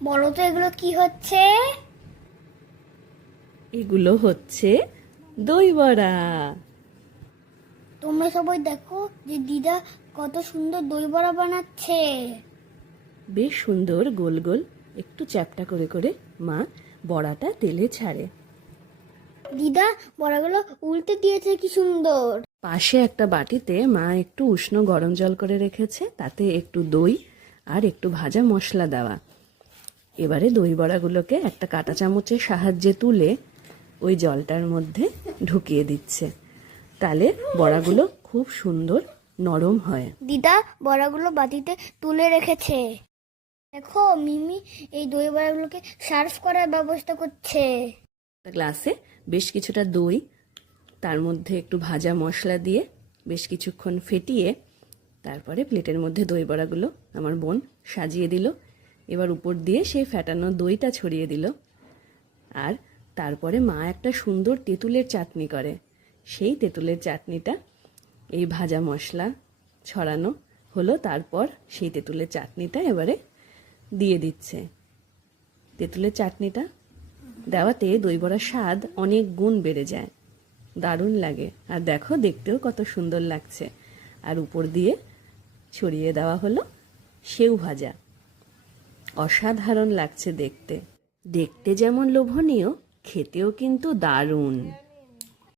বলো তো এগুলো কি হচ্ছে? এগুলো হচ্ছে দই বড়া। তোমরা সবাই দেখো যে দিদা কত সুন্দর দই বড়া বানাচ্ছে। বেশ সুন্দর গোল গোল একটু চ্যাপ্টা করে করে মা বড়াটা তেলে ছাড়ে। দিদা বড়াগুলো উল্টে দিয়েছে, কি সুন্দর। পাশে একটা বাটিতে মা একটু উষ্ণ গরম জল করে রেখেছে, তাতে একটু দই আর একটু ভাজা মশলা দেওয়া। এবারে দই বড়াগুলোকে একটা কাঁটা চামচের সাহায্যে তুলে ওই জলটার মধ্যে ঢুকিয়ে দিচ্ছে। তাহলে বড়াগুলো খুব সুন্দর নরম হয়। দিদা বড়াগুলো বাটিতে তুলে রেখেছে। দেখো মিমি এই দই বড়াগুলোকে সার্ভ করার ব্যবস্থা করছে। একটা গ্লাসে বেশ কিছুটা দই, তার মধ্যে একটু ভাজা মশলা দিয়ে বেশ কিছুক্ষণ ফেটিয়ে তারপরে প্লেটের মধ্যে দই বড়াগুলো আমার বোন সাজিয়ে দিল। এবার উপর দিয়ে সেই ফ্যাটানো দইটা ছড়িয়ে দিল। আর তারপরে মা একটা সুন্দর তেঁতুলের চাটনি করে। সেই তেঁতুলের চাটনিটা এই ভাজা মশলা ছড়ানো হলো, তারপর সেই তেঁতুলের চাটনিটা এবারে দিয়ে দিচ্ছে। তেঁতুলের চাটনিটা দেওয়াতে দই বড়ার স্বাদ অনেক গুণ বেড়ে যায়, দারুণ লাগে। আর দেখো দেখতেও কত সুন্দর লাগছে। আর উপর দিয়ে ছড়িয়ে দেওয়া হলো সেউ ভাজা। অসাধারণ লাগছে দেখতে। দেখতে যেমন লোভনীয়, খেতেও কিন্তু দারুণ।